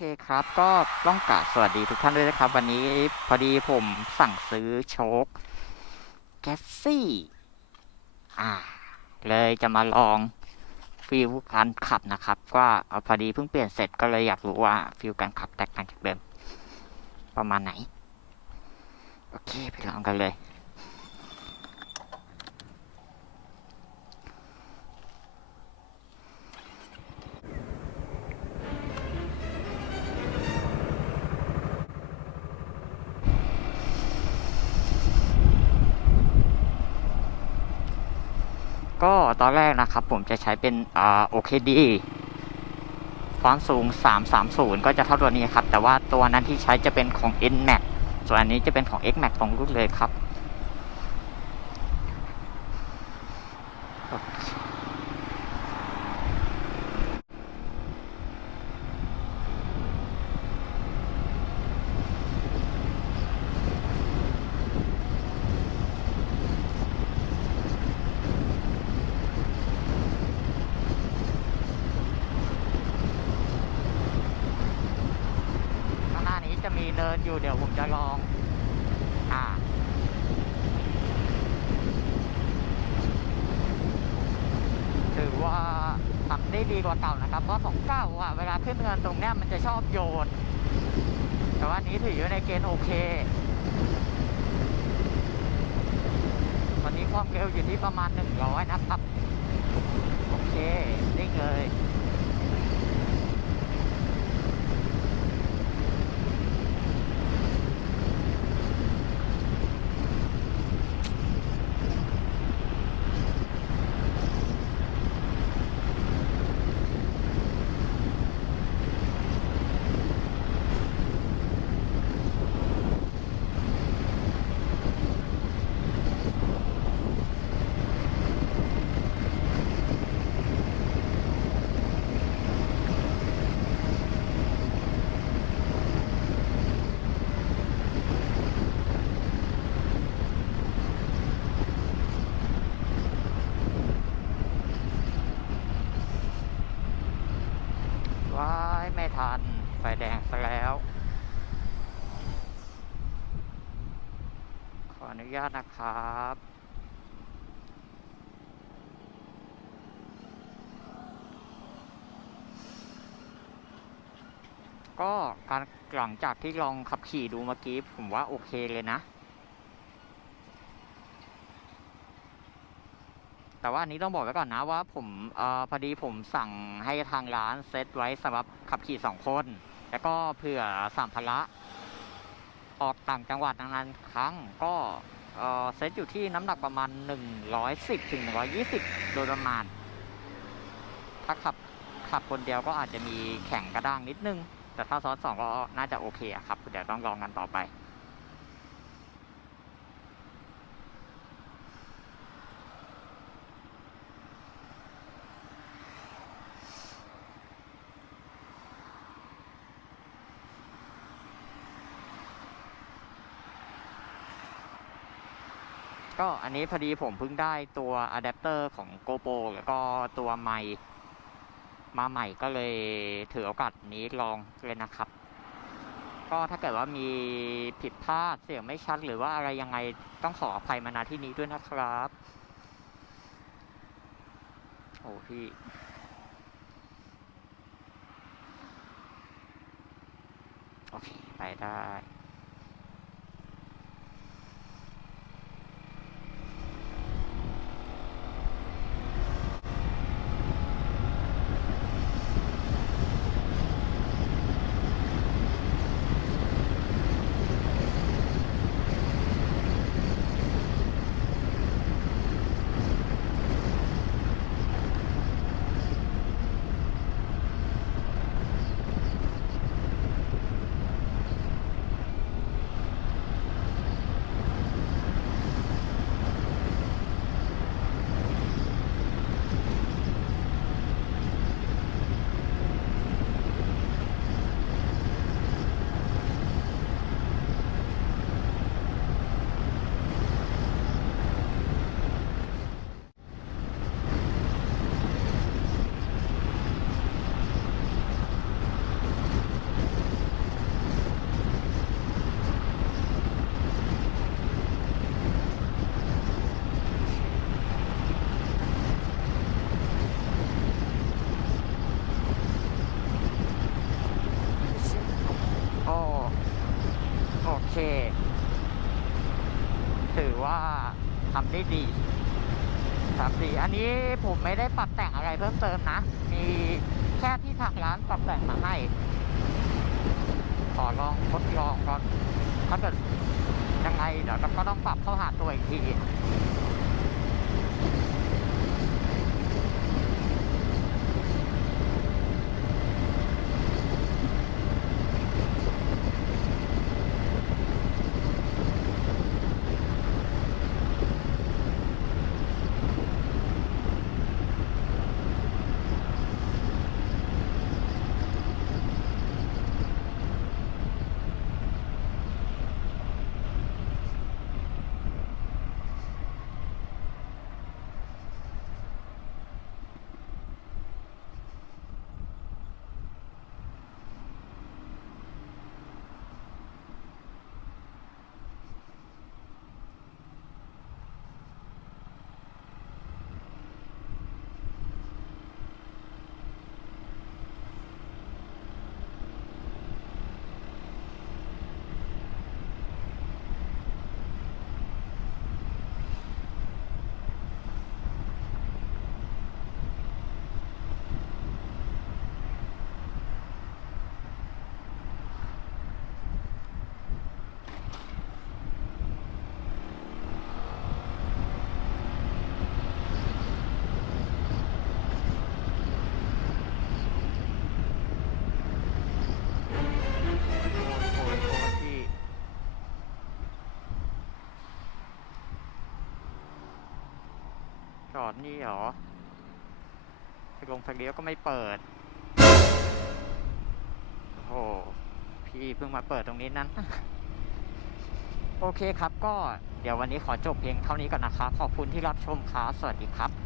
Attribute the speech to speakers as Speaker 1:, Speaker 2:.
Speaker 1: เคครับ ก็ต้องกราบสวัสดีทุกท่านด้วยนะครับ วันนี้พอดีผมสั่งซื้อโชคแกสซี่ อ่า เลยจะมาลองฟิลการขับนะครับก็เอาพอดีเพิ่งเปลี่ยนเสร็จก็เลยอยากรู้ว่าฟิลการขับแตกต่างจากเดิม ประมาณไหน โอเค ไปลองกันเลย ก็ตอนแรกนะครับผมจะใช้เป็นอ่า OKD ความสูง 330 ก็จะเท่าตัวนี้ครับ แต่ว่าตัวนั้นที่ใช้จะเป็นของ NMAX ส่วนอันนี้จะเป็นของ XMAX ตรงรุ่นเลยครับ โอเคข้างหน้านี้จะมี เนินอยู่เดี๋ยวผมจะลอง อ่าถือว่าทำได้ดีกว่าเก่านะครับ เพราะของเก่าอะเวลาขึ้นเนินตรงเนี้ยมันจะชอบโยน แต่ว่าอันนี้ถืออยู่ในเกณฑ์โอเค ตอนนี้ความเร็วอยู่ที่ประมาณ 100 นะครับ โอเค นิ่งเลย ว้ายไม่ทัน ไฟแดงซะแล้ว ขออ นุญาตนะครับก็การหลังจากที่ลองขับขี่ดูเมื่อกี้ผมว่าโอเคเลยนะ แต่ว่าอันนี้ต้องบอกไว้ก่อนนะว่าผมออพอดีผมสั่งให้ทางร้านเซตไว้สำหรับขับขี่สองคน แล้วก็เผื่อสัมภาระ ออกต่างจังหวัดนานๆครั้งก็ เซตอยู่ที่น้ำหนักประมาณ 110ถึง120 โดยประมาณ ถ้าขับขับคนเดียวก็อาจจะมีแข่งกระด้างนิดนึง แต่ถ้าซ้อนสองก็น่าจะโอเคครับ เดี๋ยวต้องลองกันต่อไป ก็อันนี้พอดีผมเพิ่งได้ตัวอะแดปเตอร์ของ GoPro แล้วก็ตัวไมค์มาใหม่ก็เลยถือโอกาสนี้ลองเลยนะครับ ก็ถ้าเกิดว่ามีผิดพลาดเสียงไม่ชัดหรือว่าอะไรยังไงต้องขออภัยมาณที่นี้ด้วยนะครับ โอ้พี่โอเค ไปได้ โเคถือว่าทำได้ดีครับดีอันนี้ผมไม่ได้ปรับแต่งอะไรเพิ่มเติมนะ มีแค่ที่ทางร้านปรับแต่งมาให้ ขอลองทดลองก่อนถ้าเกิดยังไงเดี๋ยวก็ต้องปรับเข้าหาตัวอีกที โอ้ยโอ้ยโอ้ยพี่จ อดนี่หรอไฟลงไฟเลี้ยวก็ไม่เปิด โอ้โห พี่เพิ่งมาเปิดตรงนี้นั้น โอเคครับก็เดี๋ยววันนี้ขอจบเพียงเท่านี้ก่อนนะครับ ขอบคุณที่รับชมครับ สวัสดีครับ